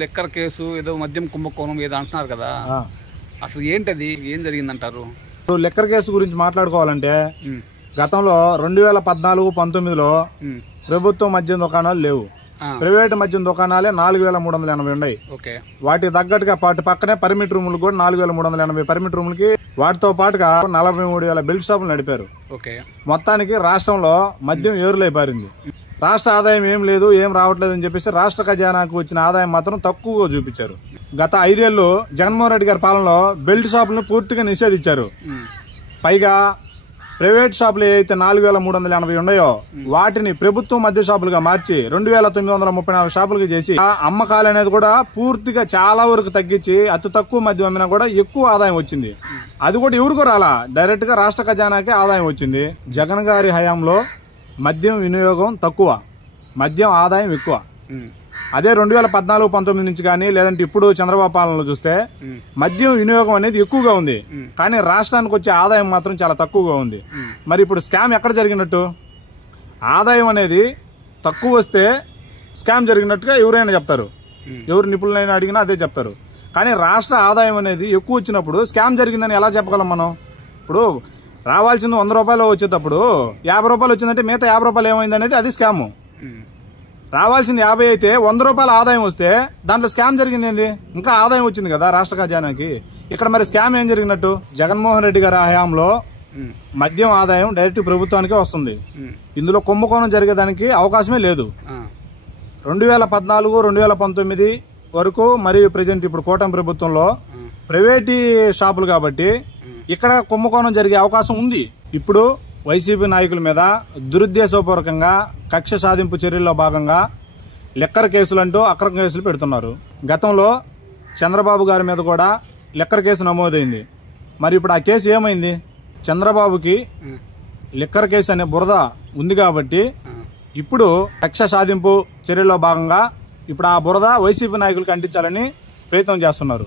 Liquor case ఏదో మద్యం కుంభకోణం ఏదో అంటున్నారు కదా, అసలు ఏంటది, ఏం జరిగిందంటారు? లెక్కర్ కేసు గురించి మాట్లాడుకోవాలంటే గతంలో 2014-19లో ప్రభుత్వ మద్యం దుకాణాలు లేవు, ప్రైవేట్ మద్యం దుకాణాలే 4380 ఉన్నాయి. వాటికి తగ్గట్టుగా వాటి పక్కనే పర్మిట్ రూములు కూడా 4380 పర్మిట్ రూములకి వాటితో పాటుగా 43,000 బెల్ట్ షాపులు నడిపారు. మొత్తానికి రాష్ట్రంలో మద్యం ఏరులై పారింది. రాష్ట్ర ఆదాయం ఏం లేదు, ఏం రావట్లేదు అని చెప్పేసి రాష్ట్ర ఖజానాకు వచ్చిన ఆదాయం మాత్రం తక్కువగా చూపించారు. గత 5 ఏళ్లు జగన్మోహన్ రెడ్డి గారి పాలనలో బెల్ట్ షాపులను పూర్తిగా నిషేధించారు. పైగా ప్రైవేట్ షాపులు ఏవైతే 4380 ఉన్నాయో వాటిని ప్రభుత్వ మద్య షాపులుగా మార్చి 2934 షాపులుగా చేసి అమ్మకాలు అనేది కూడా పూర్తిగా చాలా వరకు తగ్గించి అతి తక్కువ మద్యం అమ్మినా కూడా ఎక్కువ ఆదాయం వచ్చింది. అది కూడా ఎవరికో రాలా, డైరెక్ట్ గా రాష్ట్ర ఖజానాకే ఆదాయం వచ్చింది. జగన్ గారి హయాంలో మద్యం వినియోగం తక్కువ, మద్యం ఆదాయం ఎక్కువ. అదే 2014-19 నుంచి కానీ లేదంటే ఇప్పుడు చంద్రబాబు పాలనలో చూస్తే మద్యం వినియోగం అనేది ఎక్కువగా ఉంది, కానీ రాష్ట్రానికి వచ్చే ఆదాయం మాత్రం చాలా తక్కువగా ఉంది. మరి ఇప్పుడు స్కామ్ ఎక్కడ జరిగినట్టు? ఆదాయం అనేది తక్కువ వస్తే స్కామ్ జరిగినట్టుగా ఎవరైనా చెప్తారు, ఎవరు నిపుణులైనా అడిగినా అదే చెప్తారు. కానీ రాష్ట్ర ఆదాయం అనేది ఎక్కువ వచ్చినప్పుడు స్కామ్ జరిగిందని ఎలా చెప్పగలం మనం? ఇప్పుడు రావాల్సింది 100 రూపాయలు వచ్చేటప్పుడు 50 రూపాయలు వచ్చిందంటే మిగతా 50 రూపాయలు ఏమైంది అనేది అది స్కాము. రావాల్సింది 50 అయితే 100 రూపాయల ఆదాయం వస్తే దాంట్లో స్కామ్ జరిగింది ఏంది? ఇంకా ఆదాయం వచ్చింది కదా రాష్ట్ర ఖజానాకి. ఇక్కడ మరి స్కామ్ ఏం జరిగినట్టు? జగన్మోహన్ రెడ్డి గారి హయాంలో మద్యం ఆదాయం డైరెక్ట్ ప్రభుత్వానికే వస్తుంది. ఇందులో కుంభకోణం జరిగేదానికి అవకాశమే లేదు. 2014-2019 వరకు మరియు ప్రజెంట్ ఇప్పుడు కూటమి ప్రభుత్వంలో ప్రైవేటీ షాపులు కాబట్టి ఇక్కడ కుంభకోణం జరిగే అవకాశం ఉంది. ఇప్పుడు వైసీపీ నాయకుల మీద దురుద్దేశపూర్వకంగా కక్ష సాధింపు చర్యల్లో భాగంగా లెక్కర్ కేసులంటూ అక్రమ కేసులు పెడుతున్నారు. గతంలో చంద్రబాబు గారి మీద కూడా లెక్కర్ కేసు నమోదైంది. మరి ఇప్పుడు ఆ కేసు ఏమైంది? చంద్రబాబుకి లెక్కర్ కేసు అనే బురద ఉంది కాబట్టి ఇప్పుడు కక్ష సాధింపు చర్యల్లో భాగంగా ఇప్పుడు ఆ బురద వైసీపీ నాయకులకు అంటించాలని ప్రయత్నం చేస్తున్నారు.